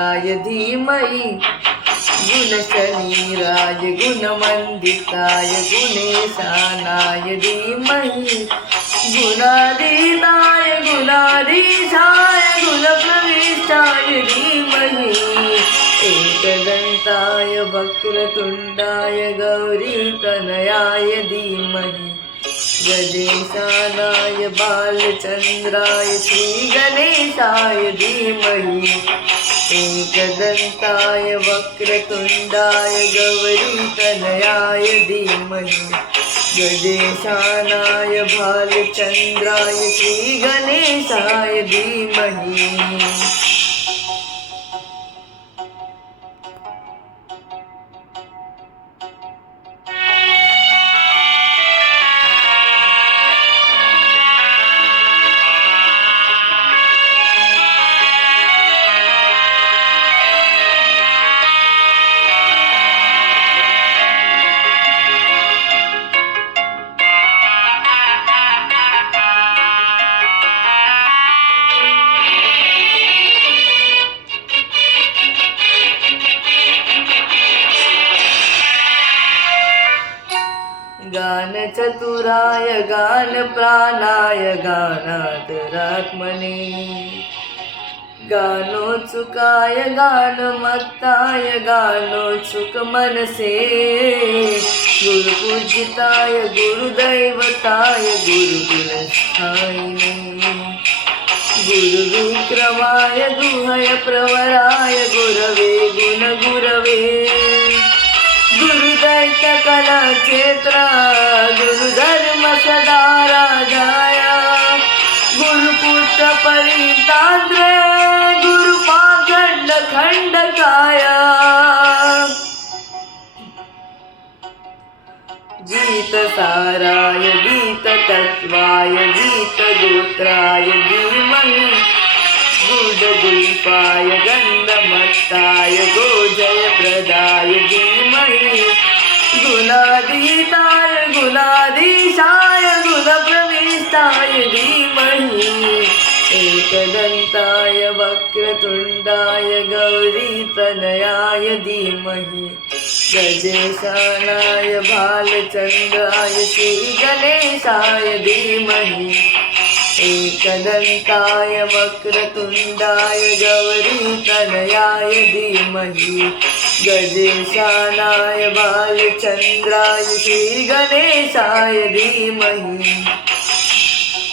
गणेशाय धीमहि गुणशरीराय गुणमण्डिताय गुणेशानाय धीमहि गुणातीताय गुणाधीशाय गुणप्रविष्टाय धीमहि एकदन्ताय वक्रतुण्डाय गौरीतनयाय धीमहि गजेशानाय बालचन्द्राय श्रीगणेशाय धीमहि एकदन्ताय वक्रतुण्डाय गौरीतनयाय धीमहि गजेशानाय बालचन्द्राय श्रीगणेशाय धीमहि गानचतुराय गानप्राणाय गानान्तरात्मने गानोत्सुकाय गानमत्ताय गानोत्सुकमनसे गुरुपूजिताय गुरुदैवताय गुरुकुलस्थायिने गुरुविक्रमाय गुह्यप्रवराय गुरवे गुणगुरवे गुरुदैत्यकलक्षेत्रा गुरुधर्म सदा राजाय गुरुपुत्र परितान्द्र गुरुपाखण्ड खण्डकाय गीतसाराय गीततत्त्वाय गीतगोत्राय धीमहि गुडगुल्पाय गन्धमत्ताय गोजयप्रदाय धीमहि गुणातीताय गुणाधीशाय गुणप्रविष्टाय धीमहि एकदन्ताय वक्रतुण्डाय गौरीतनयाय धीमहि गजेशानाय बालचन्द्राय श्रीगणेशाय धीमहि एकदन्ताय वक्रतुण्डाय गौरीतनयाय धीमहि गजेशानाय बालचन्द्राय श्रीगणेशाय धीमहि